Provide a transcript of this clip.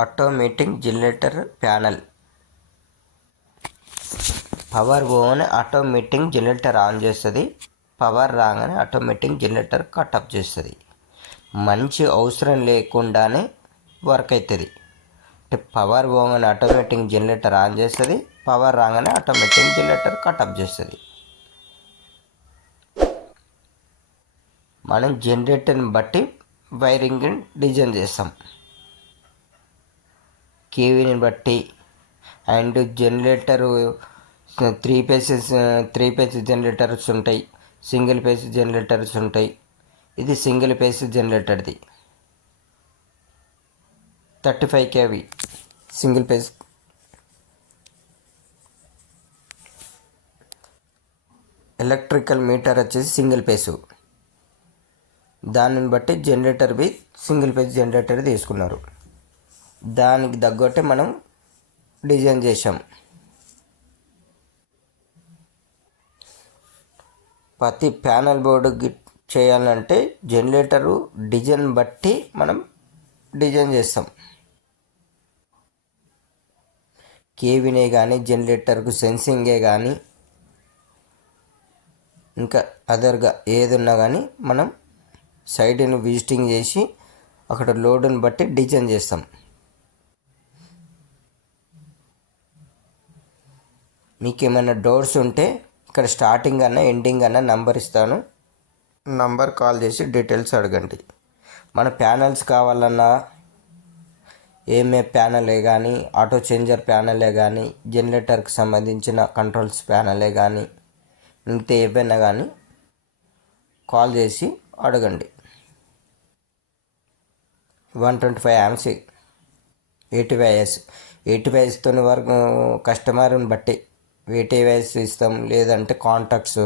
Automatic generator panel. Power పోగానే automatic generator on చేస్తుంది. Power రాగానే ఆటోమేటిక్ జనరేటర్ కట్ ఆఫ్ చేస్తుంది. మంచి అవసరం లేకుండానే వర్క్ అవుతుంది. అంటే పవర్ పోగానే ఆటోమేటిక్ జనరేటర్ ఆన్ చేస్తుంది, పవర్ రాగానే ఆటోమేటిక్ జనరేటర్ కట్ ఆఫ్ చేస్తుంది. మనం జనరేటర్ని బట్టి వైరింగ్ డిజైన్ చేస్తాం. కేవీని బట్టి and generator three phase generators ఉంటాయి, సింగిల్ ఫేస్ జనరేటర్స్ ఉంటాయి. ఇది సింగిల్ ఫేస్ జనరేటర్ది 35 kV single phase. Electrical meter వచ్చేసి సింగిల్ ఫేసు. దానిని బట్టి generator be single phase generator తీసుకున్నారు. దానికి తగ్గట్టే మనం డిజైన్ చేసాం. ప్రతి ప్యానల్ బోర్డు చేయాలంటే జనరేటరు డిజైన్ బట్టి మనం డిజైన్ చేస్తాం. కేవీనే కానీ జనరేటర్కు సెన్సింగే కానీ ఇంకా అదర్గా ఏదున్నా కానీ మనం సైడ్ని విజిటింగ్ చేసి అక్కడ లోడుని బట్టి డిజైన్ చేస్తాం. మీకు ఏమైనా డౌట్స్ ఉంటే ఇక్కడ స్టార్టింగ్ అన్న ఎండింగ్ అన్న నంబర్ ఇస్తాను, నంబర్ కాల్ చేసి డీటెయిల్స్ అడగండి. మన ప్యానల్స్ కావాలన్నా ఏమే ప్యానలే కానీ, ఆటో చేంజర్ ప్యానలే కానీ, జనరేటర్కి సంబంధించిన కంట్రోల్స్ ప్యానలే కానీ, మిగతా ఏవైనా కానీ కాల్ చేసి అడగండి. 125 amps 80 W's వరకు కస్టమర్ని బట్టి 80 W's ఇస్తాం, లేదంటే కాంటాక్ట్స్